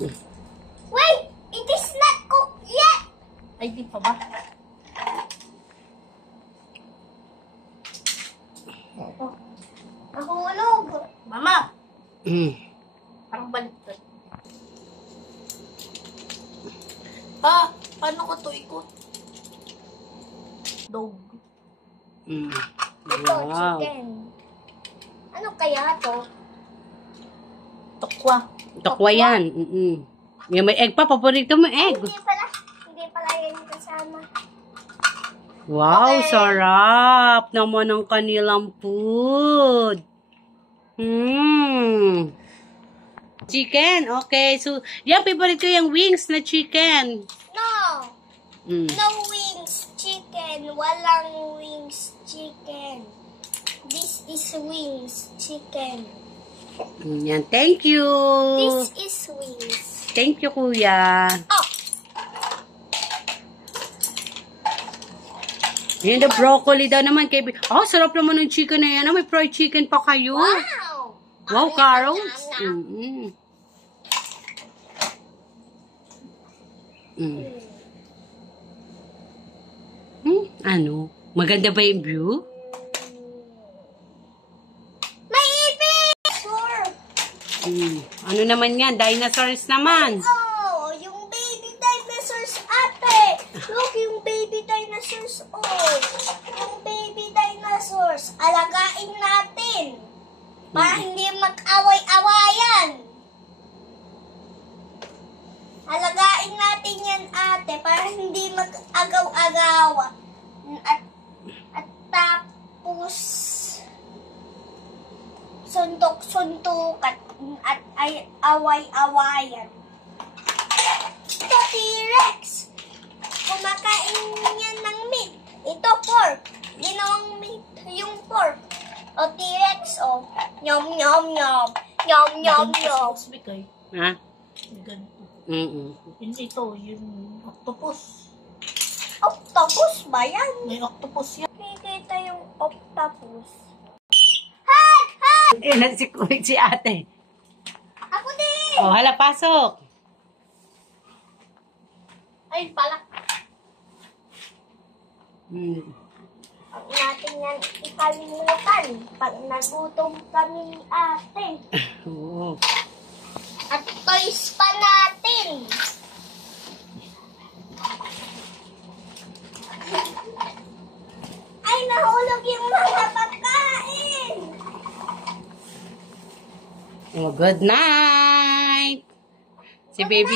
Wait! It is not cooked yet! Ay, di pa ba? Oh, nahulog. Mama! Mm. Parang baliktad. Pa, paano ko to ikot? Dog. Mm. Ito, Wow. chicken. Ano kaya to? Tokwa. Tokwa yan. Yung may egg pa. Paborito mo egg. Hindi pala. Hindi pala yan kasama. Wow, Okay. sarap naman ang kanilang food. Chicken. Okay. So, yan, favorite ko yung wings na chicken. No! No wings chicken. Walang wings chicken. This is wings chicken. Yan, thank you. This is wings. Thank you, kuya. Oh! Yan, the broccoli daw naman. Oh, sarap naman ng chicken na yan. May fried chicken pa kayo. Wow! Wow, carrots. Ano? Maganda ba yung view? May ipin! Sure. Ano naman yan? Dinosaurs naman. Oh, yung baby dinosaurs, ate. Look, yung baby dinosaurs. Oh, yung baby dinosaurs. Alagain natin. Para hindi mag-away-awayan. Alagain natin yan, ate. Para hindi mag-agaw-agawa. At tapos suntok-suntukan at ay away-awayan. Ito, T-Rex. Kumakain yan ng meat. Ito, pork. Ginawang meat yung pork. O, T-Rex, o. Nyom, nyom, nyom. Nyom, nyom, nyom. Ha? Ganito. Mm-mm. Yun ito, yung octopus. Octopus ba yan? May octopus yan. Nakikita yung octopus. Hi! Hi! Si ate. Ako din! Oh, hala, pasok. Ay, palak. Huwag natin yan ikalimutan pag nagutom kami ni ate. Oo. At toys pa natin. Ay, nahulog yung mga pagkain. Oh, good night. Si baby.